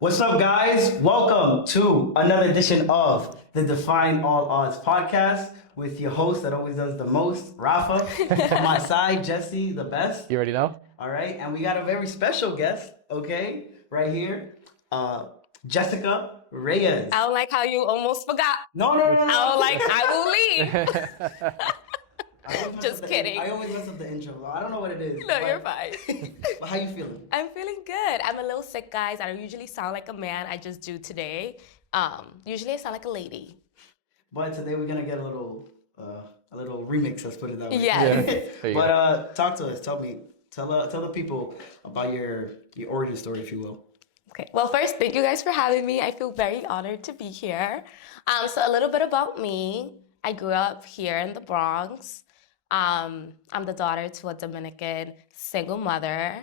What's up, guys? Welcome to another edition of the Defying All Odds Podcast with your host that always does the most, Rafa. On my side, Jesse, the best. You already know? All right, and we got a very special guest, okay, right here, Jessica Reyes. I don't like how you almost forgot. No. I don't like, I will leave. Just kidding. I always mess up the intro. I don't know what it is. No, you're fine. But how you feeling? I'm feeling good. I'm a little sick, guys. I don't usually sound like a man. I just do today. Usually I sound like a lady. But today we're gonna get a little remix. Let's put it that way. Yes. Yeah. But talk to us. Tell the people about your origin story, if you will. Okay. Well, first, thank you guys for having me. I feel very honored to be here. So a little bit about me. I grew up here in the Bronx. I'm the daughter to a Dominican single mother.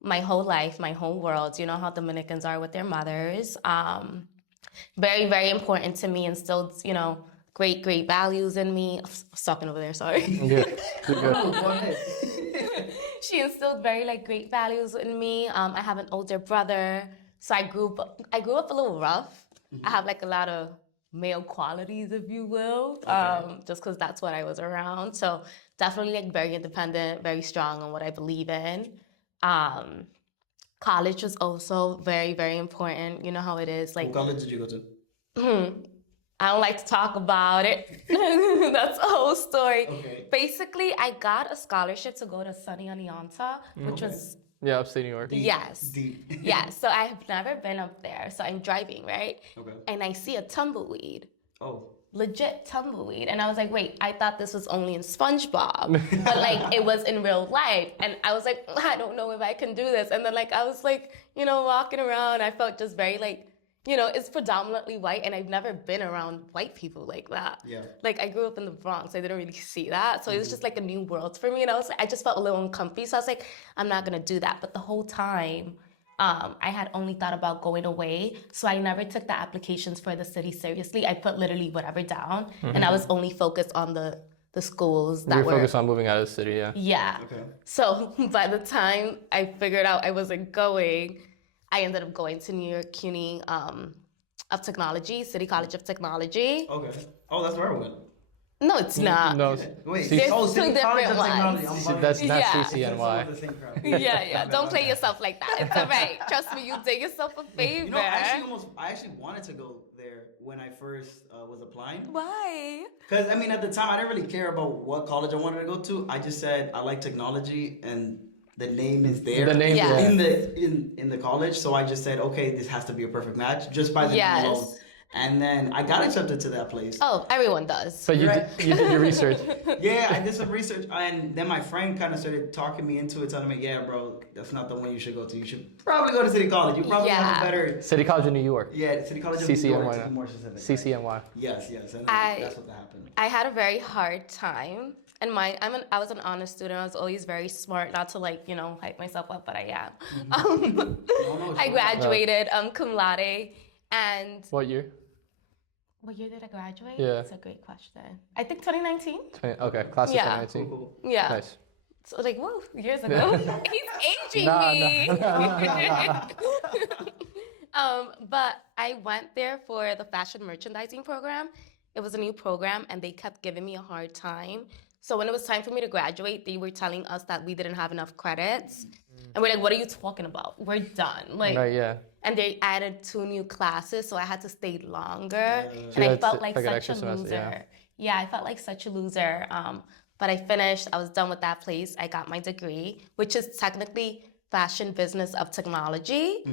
My whole life, my whole world, you know how Dominicans are with their mothers. Very, very important to me, instilled, great values in me. I was talking over there, sorry. Yeah. Go ahead. She instilled very great values in me. I have an older brother, so I grew up a little rough. Mm-hmm. I have a lot of male qualities, if you will, just because that's what I was around. So definitely very independent, very strong on what I believe in. College was also very, very important. You know how it is. What college did you go to? I don't like to talk about it. That's a whole story. Okay. Basically, I got a scholarship to go to Sunny Oneonta, which was... Yeah, upstate New York. Yes. Deep. Yeah, so I have never been up there. So I'm driving, right? Okay. And I see a tumbleweed. Oh. Legit tumbleweed. And I was like, wait, I thought this was only in SpongeBob. But it was in real life. And I was like, I don't know if I can do this. And then I was walking around. I felt just very it's predominantly white, and I've never been around white people like that. Yeah. I grew up in the Bronx. I didn't really see that. So it was just a new world for me. And I just felt a little uncomfy. So I was like, I'm not going to do that. But the whole time, I had only thought about going away. So I never took the applications for the city seriously. I put literally whatever down. Mm-hmm. And I was only focused on the schools that were... focused on moving out of the city, yeah. Yeah. Okay. So by the time I figured out I wasn't going... I ended up going to New York Uni of Technology, City College of Technology. Okay. Oh, that's where I went. No, it's not. No, Wait. There's City two College different of Technology. ones. that's not Yeah. CCNY. Yeah. Don't play yourself like that. It's all right. Trust me, you did yourself a favor. I actually wanted to go there when I first was applying. Why? Because, at the time, I didn't really care about what college I wanted to go to. I just said I like technology, and the name is there. The name in the college. So I just said, okay, this has to be a perfect match just by the name alone. And then I got accepted to that place. Oh, everyone does. So you did your research. Yeah, I did some research, and then my friend kind of started talking me into it, telling me, yeah, bro, that's not the one you should go to. You should probably go to City College. You probably have a better... City College of New York. Yeah, City College of New York, to be more specific. CCNY. Yes. And that's what happened. I had a very hard time. And I was an honor student. I was always very smart, not to hype myself up, but I am. I graduated cum laude, and What year? what year did I graduate? Yeah. That's a great question. I think 2019. Okay, class of Yeah. 2019. Cool. Yeah. Nice. So whoa, years ago. He's aging me. But I went there for the fashion merchandising program. It was a new program, and they kept giving me a hard time. So when it was time for me to graduate, they were telling us that we didn't have enough credits. And we're like, what are you talking about? We're done. Right, yeah. And they added 2 new classes, so I had to stay longer. And I felt like such a loser. Yeah, I felt like such a loser. But I finished. I was done with that place. I got my degree, which is technically fashion business of technology.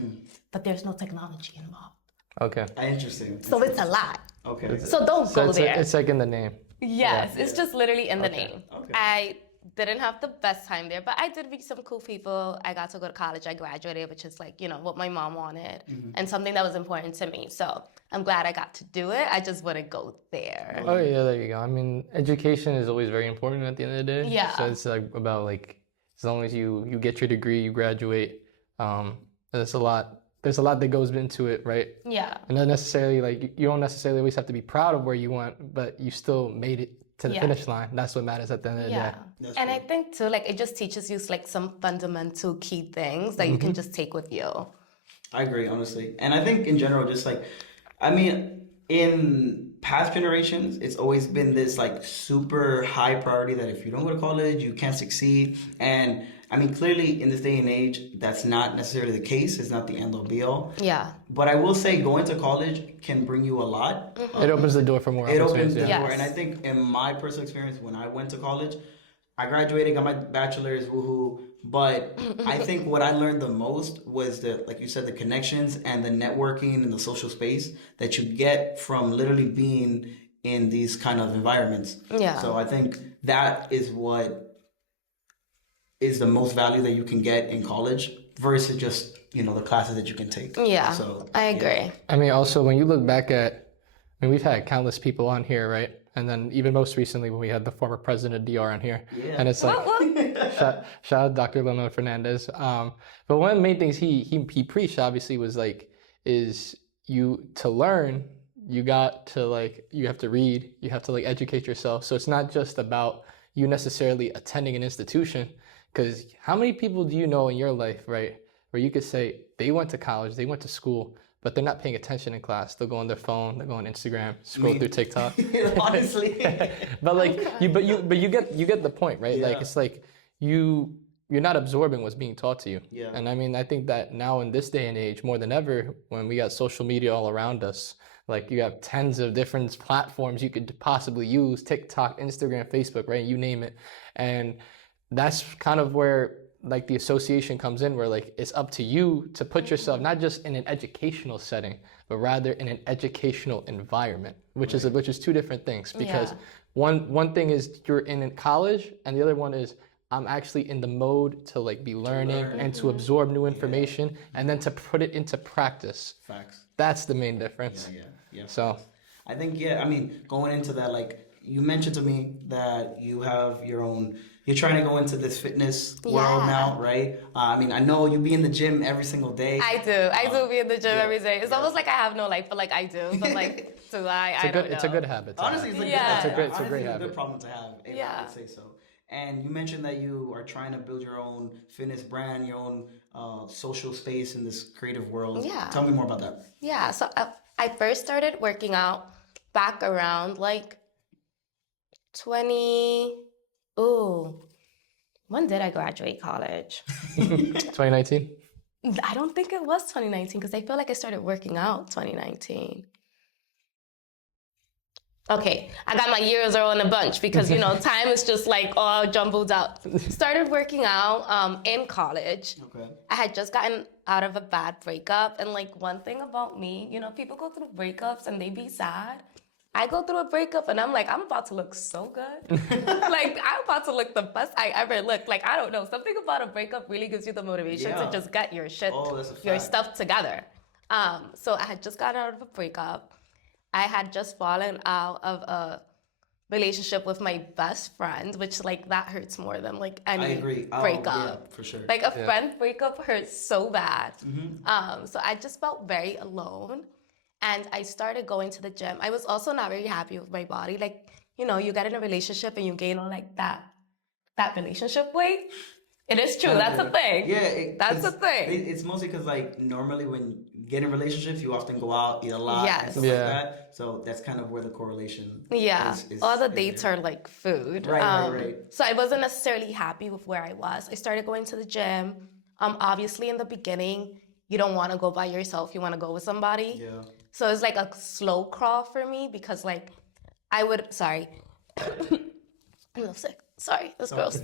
But there's no technology involved. Okay. Interesting. So it's a lot. Okay. So don't go there. It's in the name. Yes, it's just literally in the name. Okay. I didn't have the best time there, but I did meet some cool people. I got to go to college. I graduated, which is what my mom wanted and something that was important to me. So I'm glad I got to do it. I just wouldn't go there. Oh yeah, there you go. Education is always very important at the end of the day. Yeah. So it's about as long as you get your degree, you graduate. There's a lot that goes into it, right? Yeah. And not necessarily you don't necessarily always have to be proud of where you went, but you still made it to the finish line. That's what matters at the end of the day. That's and true. I think too, it just teaches you some fundamental key things that you can just take with you. I agree, honestly. And I think in general, just like, I mean, in past generations, it's always been this like super high priority that if you don't go to college, you can't succeed. And I mean, clearly in this day and age, that's not necessarily the case. It's not the end all be all. Yeah. But I will say going to college can bring you a lot. It opens the door for more It opportunities. opens the Yeah. door. And I think in my personal experience, when I went to college, I graduated, got my bachelor's, woohoo. But I think what I learned the most was like you said, the connections and the networking and the social space that you get from literally being in these kind of environments. Yeah. So I think that is what is the most value that you can get in college versus just, the classes that you can take. Yeah. So I agree. I mean, also when you look back we've had countless people on here, right? And then even most recently when we had the former president of DR on here. Yeah. And it's like, shout out Dr. Leonard Fernandez. But one of the main things he preached obviously was like, is you to learn, you have to read, you have to like educate yourself. So it's not just about you necessarily attending an institution, because how many people do you know in your life, right, where you could say they went to college, they went to school, but they're not paying attention in class. They'll go on their phone, they'll go on Instagram, scroll through TikTok. Honestly. But like you get the point, right? Yeah. Like it's like you're not absorbing what's being taught to you. Yeah. And I mean, I think that now in this day and age, more than ever, when we got social media all around us, like you have tens of different platforms you could possibly use, TikTok, Instagram, Facebook, right? You name it. And that's kind of where like the association comes in, where like it's up to you to put yourself not just in an educational setting, but rather in an educational environment, which is two different things. Because one thing is you're in college, and the other one is I'm actually in the mode to like be learning and to absorb new information and then to put it into practice. Facts. That's the main difference. Yeah. So I think, I mean, going into that, like you mentioned to me that you have you're trying to go into this fitness world now, right? I mean, I know you be in the gym every single day. I do be in the gym every day. It's almost like I have no life, but like I do. But like, do I? I don't know. It's a good habit. Honestly, it's a great habit. Good problem to have. I would say so. And you mentioned that you are trying to build your own fitness brand, your own social space in this creative world. Yeah. Tell me more about that. Yeah. So I first started working out back around like when did I graduate college? 2019? I don't think it was 2019 because I feel like I started working out 2019. Okay, I got my years all in a bunch because, time is just like all jumbled up. Started working out in college. Okay. I had just gotten out of a bad breakup. And like one thing about me, people go through breakups and they be sad. I go through a breakup and I'm like, I'm about to look so good. Like, I'm about to look the best I ever looked. Like, I don't know. Something about a breakup really gives you the motivation to just get your your stuff together. So I had just gotten out of a breakup. I had just fallen out of a relationship with my best friend, which like that hurts more than like any breakup. Yeah, for sure. Like a friend breakup hurts so bad. Mm-hmm. So I just felt very alone. And I started going to the gym. I was also not very happy with my body. Like, you get in a relationship and you gain on like that relationship weight. It is true. That's a thing. Yeah. That's a thing. It's mostly because like normally when you get in relationships, you often go out, eat a lot, and stuff like that. So that's kind of where the correlation is. All the dates are like food. Right. So I wasn't necessarily happy with where I was. I started going to the gym. Obviously in the beginning, you don't want to go by yourself. You want to go with somebody. Yeah. So it's like a slow crawl for me because like sorry. I'm sick. Sorry, that's gross.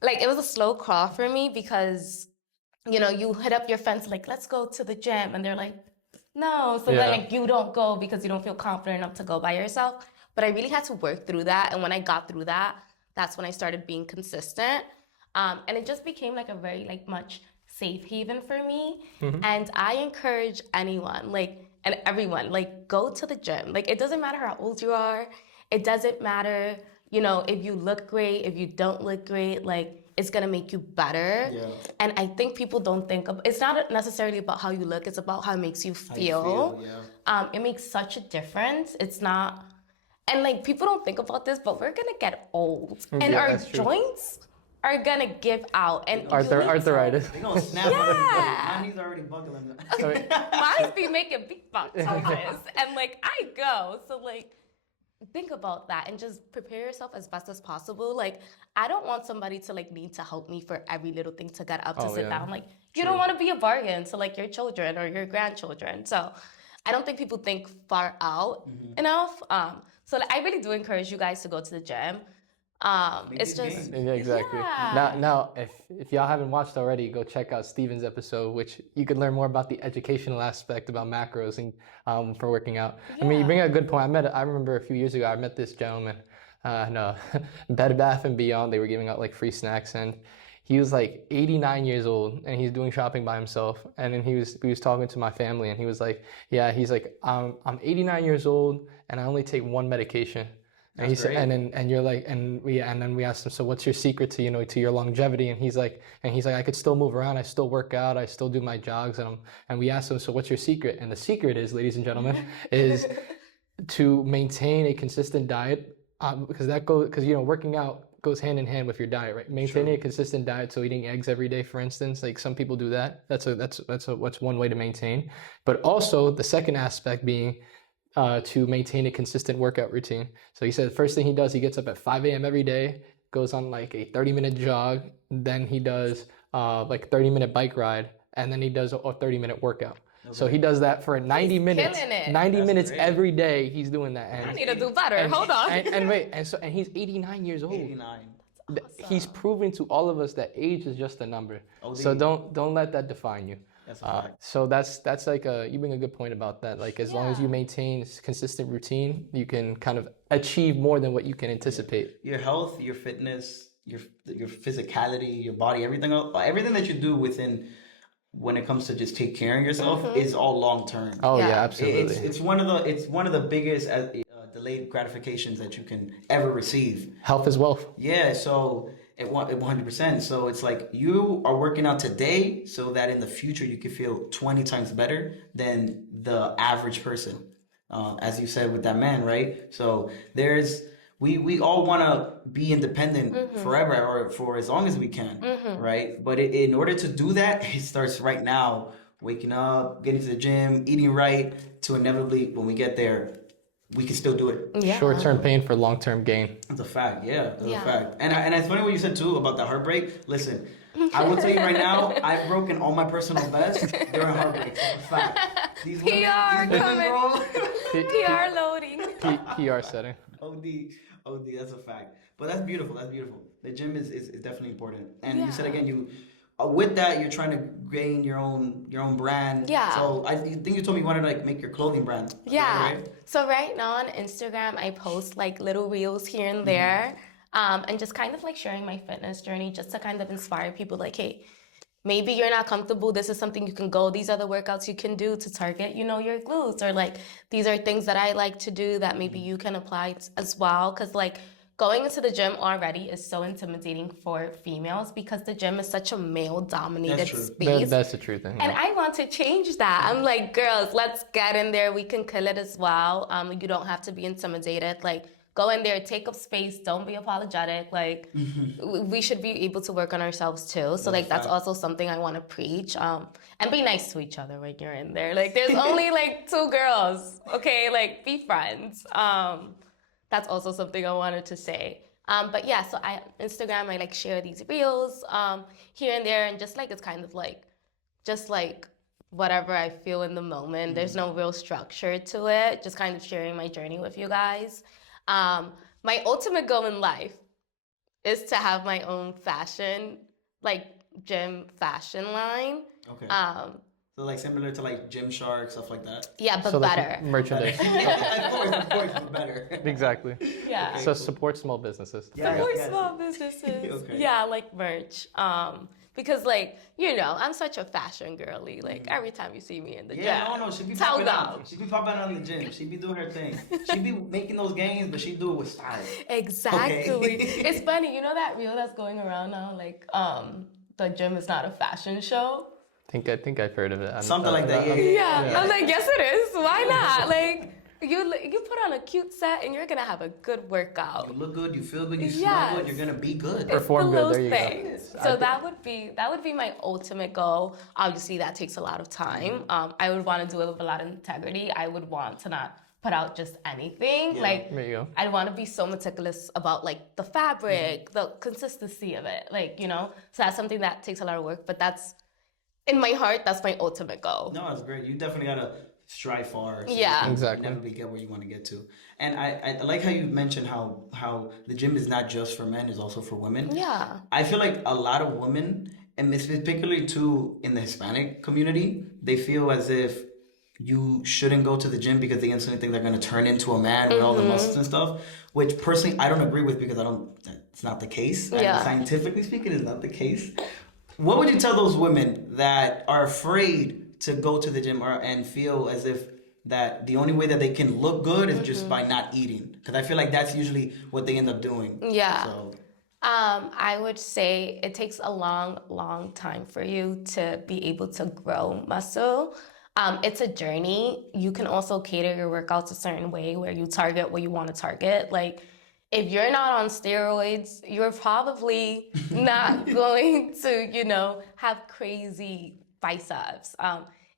Like it was a slow crawl for me because, you hit up your friends like, let's go to the gym. And they're like, no. So then like you don't go because you don't feel confident enough to go by yourself. But I really had to work through that. And when I got through that, that's when I started being consistent. And it just became like a very like much safe haven for me. Mm-hmm. And I encourage anyone and everyone, go to the gym. Like, it doesn't matter how old you are. It doesn't matter, if you look great, if you don't look great, it's gonna make you better. Yeah. And I think people don't think it's not necessarily about how you look, it's about how it makes you feel. It makes such a difference. It's not, and people don't think about this, but we're gonna get old. And our joints are gonna give out, and Arthritis. They're gonna snap. Yeah. He's already buckling. Mine be making beatbox noises, and like I go. So like, think about that and just prepare yourself as best as possible. Like, I don't want somebody to like need to help me for every little thing to get up to sit down. Like, you don't want to be a bargain to like your children or your grandchildren. So I don't think people think far out enough. So like, I really do encourage you guys to go to the gym. It's just exactly. Now, if y'all haven't watched already, go check out Steven's episode, which you could learn more about the educational aspect about macros and for working out. I mean, you bring up a good point. I remember a few years ago, I met this gentleman. No, Bed Bath and Beyond. They were giving out like free snacks, and he was like 89 years old, and he's doing shopping by himself. And then he was talking to my family, and he was like, "Yeah, he's like, I'm 89 years old, and I only take one medication." And he said, and you're like, and then we asked him, so what's your secret to to your longevity? And he's like, I could still move around, I still work out, I still do my jogs, and we asked him, so what's your secret? And the secret is, ladies and gentlemen, is to maintain a consistent diet, because working out goes hand in hand with your diet, right? Maintaining a consistent diet, so eating eggs every day, for instance, like some people do that. That's one way to maintain. But also the second aspect being to maintain a consistent workout routine. So he said the first thing he does, he gets up at 5 a.m. every day, goes on like a 30-minute jog, then he does like 30-minute bike ride, and then he does a 30-minute workout. Okay. So he does that for 90 minutes. 90 minutes every day. He's doing that. And, I need to do better. Hold on. And he's 89 years old. 89. Awesome. He's proving to all of us that age is just a number. So don't let that define you. That's a fact. So that's like you bring a good point about that. Like as long as you maintain consistent routine, you can kind of achieve more than what you can anticipate. Your health, your fitness, your physicality, your body, everything that you do when it comes to just take care of yourself is all long term. Oh yeah, absolutely. It's one of the biggest delayed gratifications that you can ever receive. Health is wealth. Yeah. So. 100%. So it's like you are working out today so that in the future you can feel 20 times better than the average person. As you said with that man, right? So we all want to be independent forever or for as long as we can, right? But in order to do that, it starts right now, waking up, getting to the gym, eating right, to inevitably when we get there, we can still do it. Yeah. Short-term pain for long-term gain. That's a fact. Yeah, that's a fact. And it's funny what you said too about the heartbreak. Listen, I will tell you right now, I've broken all my personal bests during heartbreak. That's a fact. PR coming. PR loading. PR setting. OD, that's a fact. But that's beautiful. That's beautiful. The gym is definitely important. And you said again, with that, you're trying to gain your own brand. Yeah. So I think you told me you wanted to like make your clothing brand. Yeah. Right? So right now on Instagram, I post like little reels here and there, and just kind of like sharing my fitness journey, just to kind of inspire people. Like, hey, maybe you're not comfortable. This is something you can go. These are the workouts you can do to target, your glutes, or like these are things that I like to do that maybe you can apply as well. Because like, going into the gym already is so intimidating for females because the gym is such a male-dominated space. That's the truth. And I want to change that. I'm like, girls, let's get in there. We can kill it as well. You don't have to be intimidated. Like, go in there, take up space. Don't be apologetic. Like, we should be able to work on ourselves too. So like, that's also something I want to preach. And be nice to each other when you're in there. Like, there's only like 2 girls. Okay, like, be friends. That's also something I wanted to say. But yeah, so Instagram, I like share these reels here and there, and just like it's kind of like just like whatever I feel in the moment. There's no real structure to it. Just kind of sharing my journey with you guys. My ultimate goal in life is to have my own fashion, like gym fashion line. Okay. So like similar to like Gymshark, stuff like that? Yeah, but so better. Like merchandise. Of course, but better. Exactly. Yeah. Okay, so support small businesses. Support small businesses. Okay. Yeah, like merch. Because like, I'm such a fashion girly. Like every time you see me in the gym. She be popping out. She be popping out in the gym. She be doing her thing. She be making those gains, but she do it with style. Exactly. Okay. It's funny, that reel that's going around now, like the gym is not a fashion show. I think I've heard of it. Something like that, yeah. I was like, yes it is. Why not? Like, you put on a cute set and you're gonna have a good workout. You look good, you feel good, you smell good, you're gonna be good. Perform good, there you go. go. So that would be my ultimate goal. Obviously, that takes a lot of time. I would want to do it with a lot of integrity. I would want to not put out just anything. Yeah. Like, There you go. I'd want to be so meticulous about like the fabric, the consistency of it. Like, you know, so that's something that takes a lot of work, but that's, in my heart, that's my ultimate goal. No, that's great. You definitely gotta strive far. So Yeah. Exactly. Never get where you want to get to. And I like how you mentioned how the gym is not just for men, it's also for women. Yeah. I feel like a lot of women, and particularly too in the Hispanic community, they feel as if you shouldn't go to the gym because they instantly think they're going to turn into a man with all the muscles and stuff, which personally I don't agree with because it's not the case. Yeah. Scientifically speaking, it's not the case. What would you tell those women that are afraid to go to the gym and feel as if that the only way that they can look good is just by not eating? Because I feel like that's usually what they end up doing. Yeah. So. I would say it takes a long, long time for you to be able to grow muscle. It's a journey. You can also cater your workouts a certain way where you target what you want to target. Like, if you're not on steroids, you're probably not going to, you know, have crazy biceps.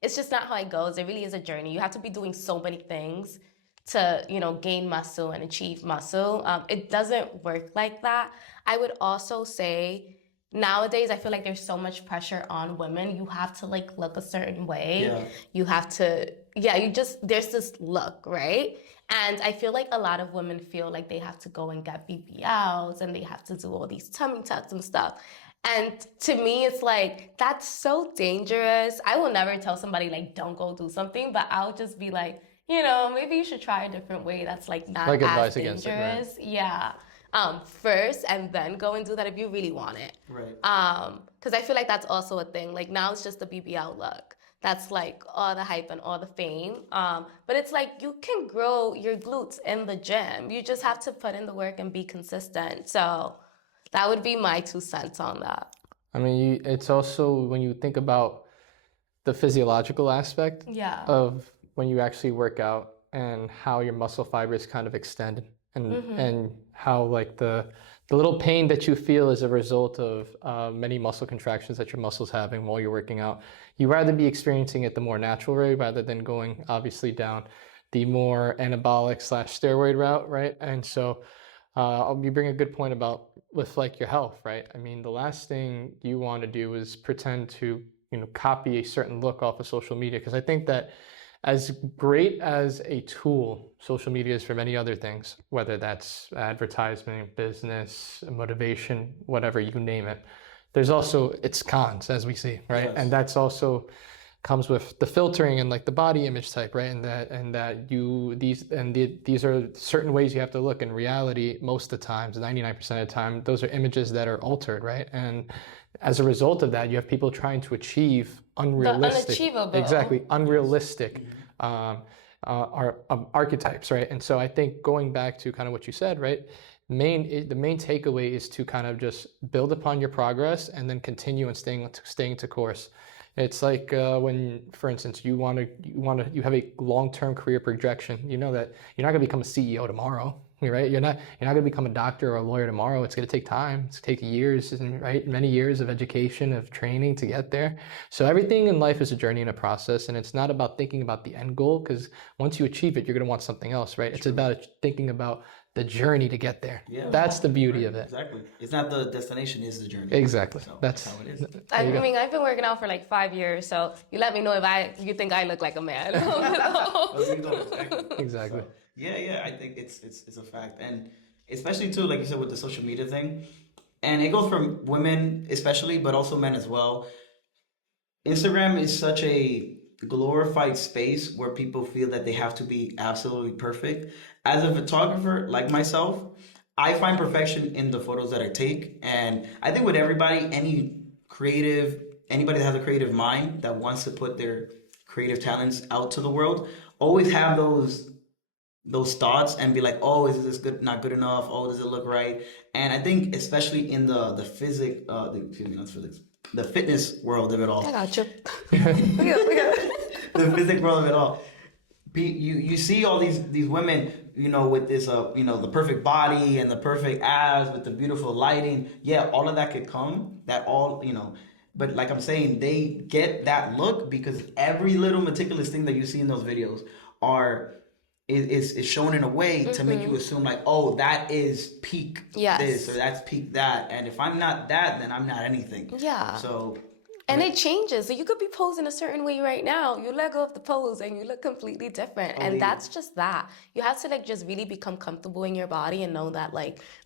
It's just not how it goes. It really is a journey. You have to be doing so many things to, you know, gain muscle and achieve muscle. It doesn't work like that. I would also say nowadays, I feel like there's so much pressure on women. You have to like look a certain way. Yeah. You have to, there's this look, right? And I feel like a lot of women feel like they have to go and get BBLs and they have to do all these tummy tucks and stuff. And to me, it's like, that's so dangerous. I will never tell somebody like, don't go do something, but I'll just be like, you know, maybe you should try a different way that's like not Like as advice dangerous. against it, right? Yeah. First, and then go and do that if you really want it. Right. Because I feel like that's also a thing. Like now it's just the BBL look. That's like all the hype and all the fame. But it's like you can grow your glutes in the gym. You just have to put in the work and be consistent. So that would be my 2 cents on that. I mean, it's also when you think about the physiological aspect Yeah. of when you actually work out and how your muscle fibers kind of extend and how like the little pain that you feel as a result of many muscle contractions that your muscles having while you're working out. You rather be experiencing it the more natural way rather than going obviously down the more anabolic / steroid route, right? And so you bring a good point about with like your health, right? I mean, the last thing you want to do is pretend to, you know, copy a certain look off of social media, because I think that as great as a tool social media is for many other things, whether that's advertisement, business, motivation, whatever, you name it, there's also its cons, as we see, right? Yes. And that's also comes with the filtering and like the body image type, right? These are certain ways you have to look. In reality, most of the times, 99% of the time, those are images that are altered, right? And as a result of that, you have people trying to achieve unrealistic, unachievable. exactly, unrealistic archetypes, right? And so I think going back to kind of what you said, right? The main takeaway is to kind of just build upon your progress and then continue and staying to course. It's like when, for instance, you have a long-term career projection. You know that you're not going to become a CEO tomorrow, right? You're not going to become a doctor or a lawyer tomorrow. It's going to take time. It's going to take years, right? Many years of education, of training to get there. So everything in life is a journey and a process, and it's not about thinking about the end goal, because once you achieve it, you're going to want something else, right? It's about thinking about the journey to get there. Yeah. That's the beauty of it. Exactly. It's not the destination, it's the journey. Exactly. So That's how it is. I mean, I've been working out for like 5 years, so you let me know if you think I look like a man. Exactly. So, yeah, I think it's a fact. And especially too, like you said, with the social media thing, and it goes for women especially, but also men as well. Instagram is such a glorified space where people feel that they have to be absolutely perfect. As a photographer like myself, I find perfection in the photos that I take. And I think with everybody, anybody that has a creative mind that wants to put their creative talents out to the world, always have those thoughts and be like, oh, is this good, not good enough? Oh, does it look right? And I think especially in the fitness world of it all. I got you. The physics world of it all. you see all these women, with this the perfect body and the perfect abs with the beautiful lighting. Yeah, all of that could come. That all but like I'm saying, they get that look because every little meticulous thing that you see in those videos is shown in a way to make you assume like, oh, that is peak this or that's peak that, and if I'm not that, then I'm not anything. Yeah. So. And it changes. So you could be posing a certain way right now. You let go of the pose and you look completely different. And that's just that. You have to just really become comfortable in your body and know that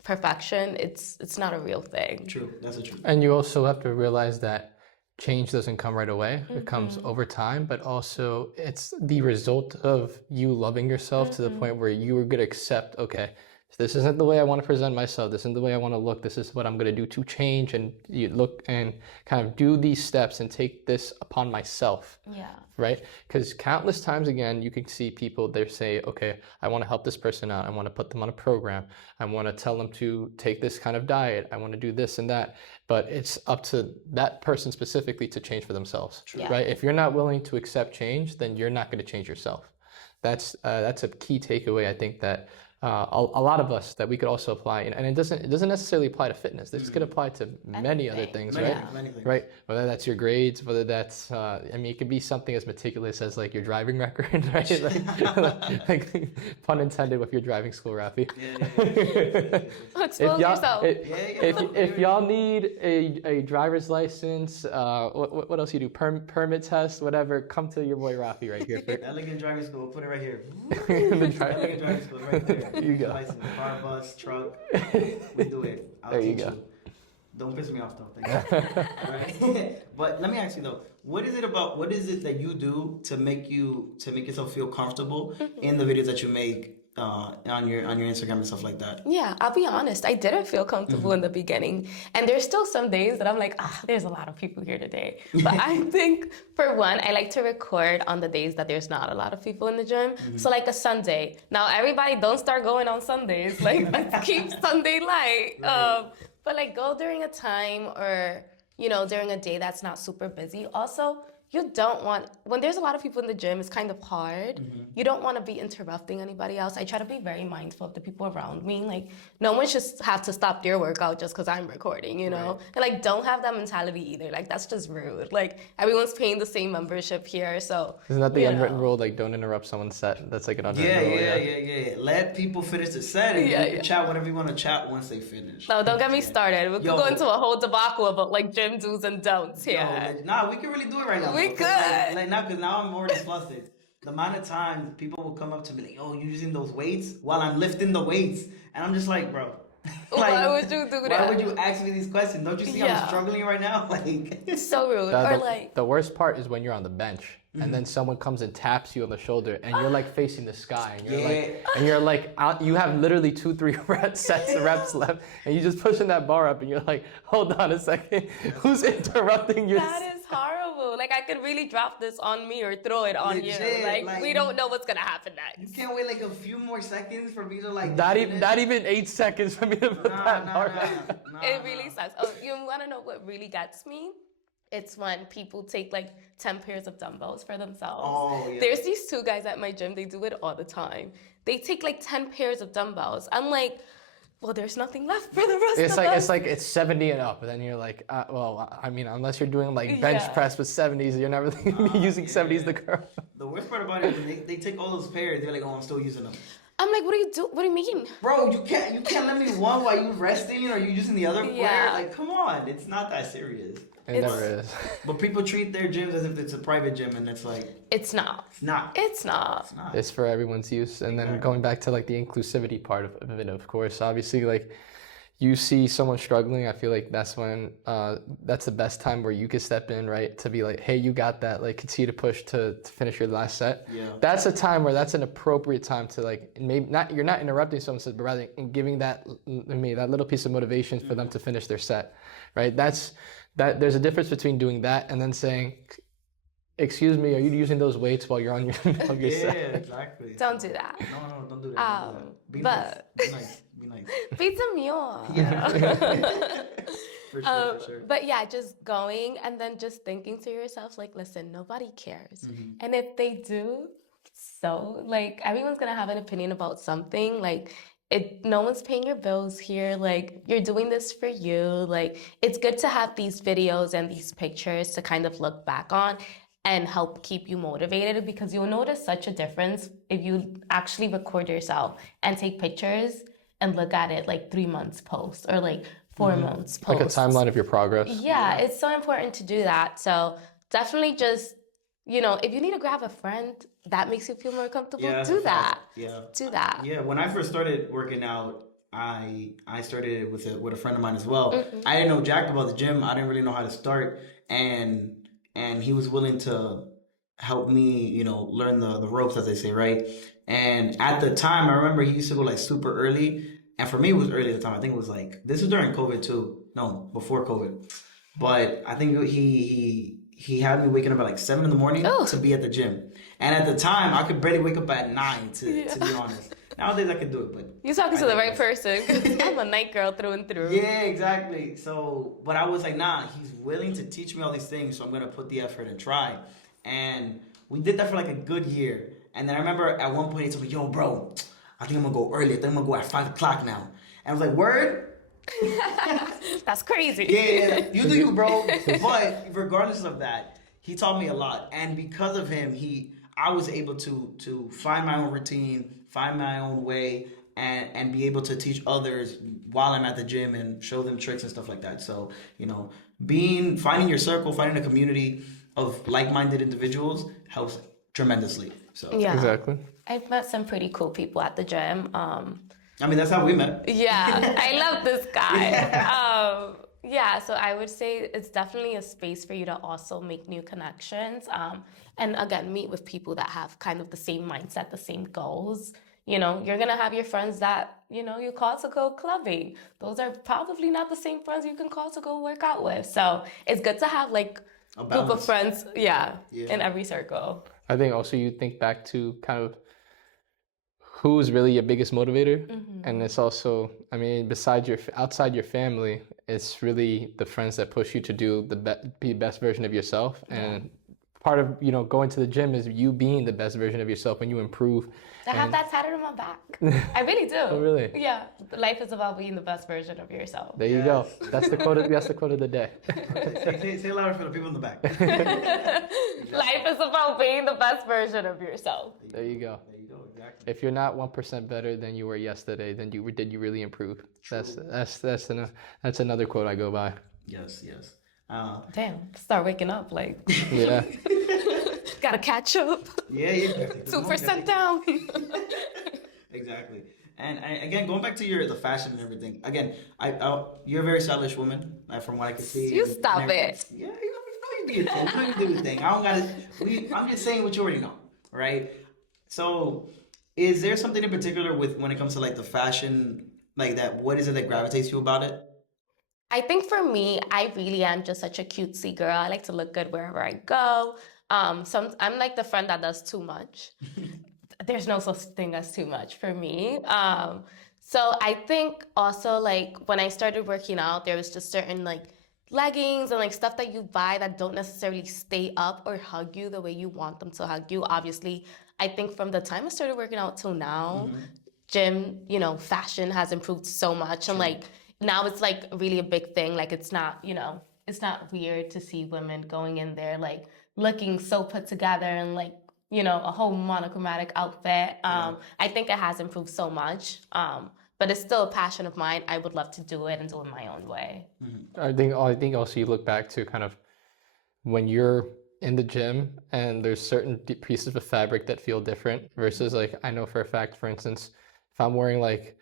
perfection, it's not a real thing. True. That's the truth. And you also have to realize that change doesn't come right away. It comes over time, but also it's the result of you loving yourself to the point where you are going to accept, okay, this isn't the way I want to present myself. This isn't the way I want to look. This is what I'm going to do to change, and you look and kind of do these steps and take this upon myself. Yeah. Right? Because countless times again, you can see people, they say, okay, I want to help this person out. I want to put them on a program. I want to tell them to take this kind of diet. I want to do this and that. But it's up to that person specifically to change for themselves. Right? If you're not willing to accept change, then you're not going to change yourself. That's a key takeaway, I think, that a lot of us that we could also apply, and it doesn't necessarily apply to fitness. This could apply to many other things, right? Many things. Right. Whether that's your grades, whether that's it could be something as meticulous as your driving record, right? like pun intended with your driving school, Rafi. Expose yourself. If y'all need a driver's license, what else you do? Permit test, whatever. Come to your boy Rafi right here. Elegant driving school. Put it right here. Elegant driving school right there. You go. License, car, bus, truck. We do it. There you go. Don't piss me off though. Thank you. Right? But let me ask you though, what is it that you do to make yourself feel comfortable in the videos that you make on your Instagram and stuff like that? Yeah, I'll be honest. I didn't feel comfortable in the beginning. And there's still some days that I'm like, there's a lot of people here today. But I think, for one, I like to record on the days that there's not a lot of people in the gym. So like a Sunday. Now, everybody don't start going on Sundays. Let's keep Sunday light. Right. But go during a time or, during a day that's not super busy. Also, you don't want, when there's a lot of people in the gym, it's kind of hard. You don't want to be interrupting anybody else. I try to be very mindful of the people around me. No one should have to stop their workout just because I'm recording, you know? Right. And don't have that mentality either. That's just rude. Everyone's paying the same membership here, so. Isn't that the unwritten rule? Don't interrupt someone's set. That's an unwritten rule. Yeah. Let people finish the set and you can chat whatever you want to chat once they finish. No, don't get me started. We could go into a whole debacle about gym do's and don'ts here. We can really do it right now. We could. Because now I'm already flustered. The amount of times people will come up to me like, "Oh, you using those weights?" while I'm lifting the weights, and I'm just like, bro. Why would you do that? Why would you ask me these questions? Don't you see I'm struggling right now? It's so rude. The worst part is when you're on the bench and then someone comes and taps you on the shoulder and you're facing the sky and you're you have literally 2-3 sets of reps left and you're just pushing that bar up and you're like, hold on a second, who's interrupting you? That is horrible. I could really drop this on me or throw it on you. We don't know what's gonna happen next. You can't wait a few more seconds for me to not even 8 seconds for me to put that bar up. It really sucks. Oh, you wanna know what really gets me? It's when people take 10 pairs of dumbbells for themselves. Oh, yeah. There's these 2 guys at my gym, they do it all the time. They take 10 pairs of dumbbells. I'm like, well, there's nothing left for the rest of us. It's 70 and up, and then you're like, unless you're doing bench press with 70s, you're never using 70s the curl. The worst part about it is when they take all those pairs, they're like, oh, I'm still using them. I'm like, what do you mean? Bro, you can't let me one while you resting or you using the other pair. Come on, it's not that serious. It never is. But people treat their gyms as if it's a private gym, and it's it's not. It's not. It's not. It's not. It's for everyone's use. And then going back to the inclusivity part of it, of course, obviously you see someone struggling, I feel that's when that's the best time where you can step in, right? To be hey, you got that, continue to push to finish your last set. Yeah. That's a time where that's an appropriate time to maybe you're not interrupting someone, but rather giving that little piece of motivation for them to finish their set, right? There's a difference between doing that and then saying, excuse me, are you using those weights while you're on your set? Yeah, exactly. Don't do that. No, don't do that. Be nice. Be nice. Pizza mio. Yeah. For sure. But yeah, just going and then just thinking to yourself, listen, nobody cares. And if they do, so like everyone's gonna have an opinion about something. Like no one's paying your bills here. Like you're doing this for you. Like it's good to have these videos and these pictures to kind of look back on and help keep you motivated, because you'll notice such a difference if you actually record yourself and take pictures and look at it like 3 months post or like 4 months post. Like a timeline of your progress. Yeah, it's so important to do that. So definitely just, if you need to grab a friend that makes you feel more comfortable, do that. Yeah. Do that. Yeah, when I first started working out, I started with a friend of mine as well. I didn't know jack about the gym. I didn't really know how to start, and he was willing to help me, learn the ropes, as they say, right? And at the time, I remember he used to go like super early, and for me, it was early at the time. I think it was like, this was during COVID too. No, before COVID. But I think he had me waking up at like 7 in the morning to be at the gym. And at the time, I could barely wake up at 9, to be honest. Nowadays, I could do it, but... You're talking to the right person. I'm a night girl through and through. Yeah, exactly. So, but I was like, nah, he's willing to teach me all these things, so I'm going to put the effort and try. And we did that for like a good year. And then I remember at one point, he told me, yo, bro, I think I'm going to go early. I think I'm going to go at 5 o'clock now. And I was like, word? That's crazy. Yeah, you do you, bro. But regardless of that, he taught me a lot. And because of him, I was able to find my own routine, find my own way, and be able to teach others while I'm at the gym and show them tricks and stuff like that. So, finding your circle, finding a community of like-minded individuals helps tremendously. So yeah, exactly. I've met some pretty cool people at the gym. That's how we met. Yeah, I love this guy. So I would say it's definitely a space for you to also make new connections. And again, meet with people that have kind of the same mindset, the same goals. You're going to have your friends that, you call to go clubbing. Those are probably not the same friends you can call to go work out with. So it's good to have like a group of friends, in every circle. I think also you think back to kind of who's really your biggest motivator. And it's also, outside your family, it's really the friends that push you to do be the best version of yourself. And part of, going to the gym is you being the best version of yourself when you improve. I have that tatted on my back. I really do. Oh, really? Yeah. Life is about being the best version of yourself. There you go. That's the quote of the day. Say it louder for the people in the back. Life is about being the best version of yourself. There you go. Exactly. If you're not 1% better than you were yesterday, then did you really improve? True. That's another quote I go by. Yes. Damn, start waking up like. Yeah. Gotta catch up. Yeah. 2% down. Exactly. And again, going back to the fashion and everything. Again, you're a very stylish woman, from what I can see. You stop it. Yeah, you do your thing. You do your thing. I don't gotta. I'm just saying what you already know, right? So, is there something in particular when it comes to like the fashion, like that? What is it that gravitates you about it? I think for me, I really am just such a cutesy girl. I like to look good wherever I go. I'm like the friend that does too much. There's no such thing as too much for me. So I think also like when I started working out, there was just certain like leggings and like stuff that you buy that don't necessarily stay up or hug you the way you want them to hug you. Obviously, I think from the time I started working out till now, gym, fashion has improved so much. And like now it's like really a big thing. Like it's not weird to see women going in there like looking so put together and like, a whole monochromatic outfit. I think it has improved so much. But it's still a passion of mine. I would love to do it and do it my own way. I think also you look back to kind of when you're in the gym and there's certain pieces of fabric that feel different versus like, I know for a fact, for instance, if I'm wearing like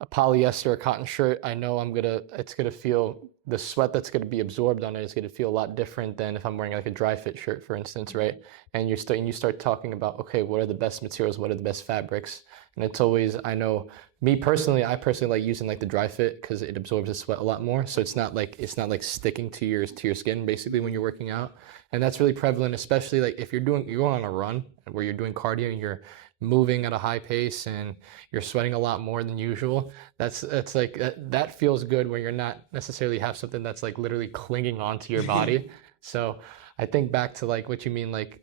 a polyester or cotton shirt, I know it's gonna feel, the sweat that's gonna be absorbed on it is gonna feel a lot different than if I'm wearing like a dry fit shirt, for instance, right? And you start talking about, okay, what are the best materials? What are the best fabrics? And it's always, I know, I personally like using like the dry fit because it absorbs the sweat a lot more. So it's not like sticking to your skin basically when you're working out. And that's really prevalent, especially like if you're going on a run where you're doing cardio and you're moving at a high pace and you're sweating a lot more than usual. That feels good when you're not necessarily have something that's like literally clinging onto your body. So I think back to like what you mean, like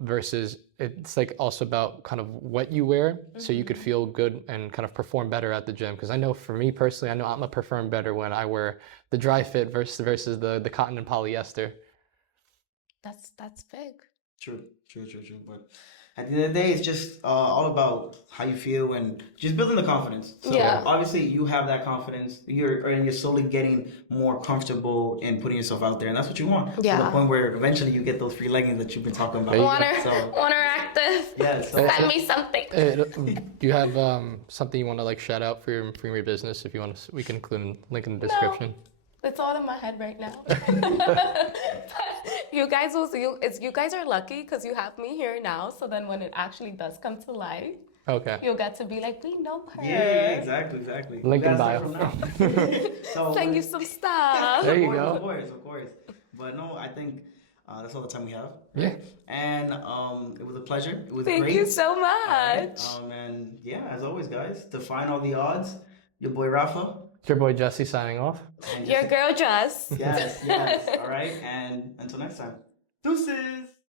versus it's like also about kind of what you wear so you could feel good and kind of perform better at the gym. Because I know for me personally, I know I'm gonna perform better when I wear the dry fit versus the cotton and polyester. That's big. True. But at the end of the day, it's just all about how you feel and just building the confidence. So Yeah. obviously, you have that confidence. You're slowly getting more comfortable in putting yourself out there, and that's what you want. To the Yeah. point where eventually you get those free leggings that you've been talking about. There you Wanna active? Yeah. So Send me something. Do you have something you want to like shout out for your business? If you want to, we can include a link in the description. It's all in my head right now. You guys will see. You guys are lucky because you have me here now. So then when it actually does come to life, Okay. you'll get to be like, we know her. yeah, exactly. Link in You gotta bio. start from now. So Send you some stuff. There you Of go. course. But no, I think that's all the time we have. Yeah. And it was a pleasure. It was Thank great. you so Alright, much. and yeah, as always, guys, define all the odds. Your boy Rafa. It's your boy Jesse signing off. And Your girl Jess. Yes. All right. And until next time. Deuces.